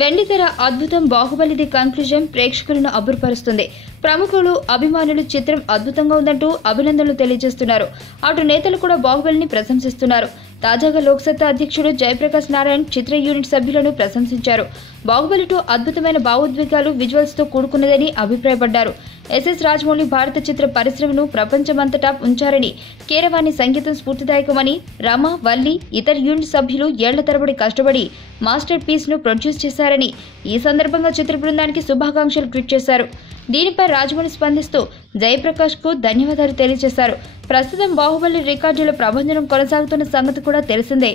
వెండితెర అద్భుతం బాహుబలిది కన్క్లూజన్ ప్రేక్షకులను అబ్బురపరుస్తుంది. ప్రముఖులు, అభిమానులు చిత్రం అద్భుతంగా ఉందంటూ అభినందనలు తెలియజేస్తున్నారు. అటు నేతలు కూడా బాహుబలిని ప్రశంసిస్తున్నారు. తాజాగా లోక్సత్తా అధ్యక్షుడు జయప్రకాష్ నారాయణ్ చిత్ర యూనిట్ సభ్యులను ప్రశంసించారు. బాహుబలి 2 అద్భుతమైన భావోద్వేగాలు, విజువల్స్తో కూడుకున్నదని అభిప్రాయపడ్డారు. ఎస్ఎస్ రాజమౌళి భారత చిత్ర పరిశ్రమను ప్రపంచమంతటా ఉంచారని, కీరవాణి సంగీతం స్ఫూర్తిదాయకమని, రమ, వల్లి, ఇతర యూనిట్ సభ్యులు ఏళ్ల తరబడి కష్టపడి మాస్టర్ పీస్ ను ప్రొడ్యూస్ చేశారని, ఈ సందర్భంగా చిత్ర బృందానికి శుభాకాంక్షలు ట్వీట్ చేశారు. దీనిపై రాజమౌళి స్పందిస్తూ జయప్రకాష్ కు ధన్యవాదాలు తెలియజేశారు. ప్రస్తుతం బాహుబలి రికార్డుల ప్రభంజనం కొనసాగుతున్న సంగతి కూడా తెలిసిందే.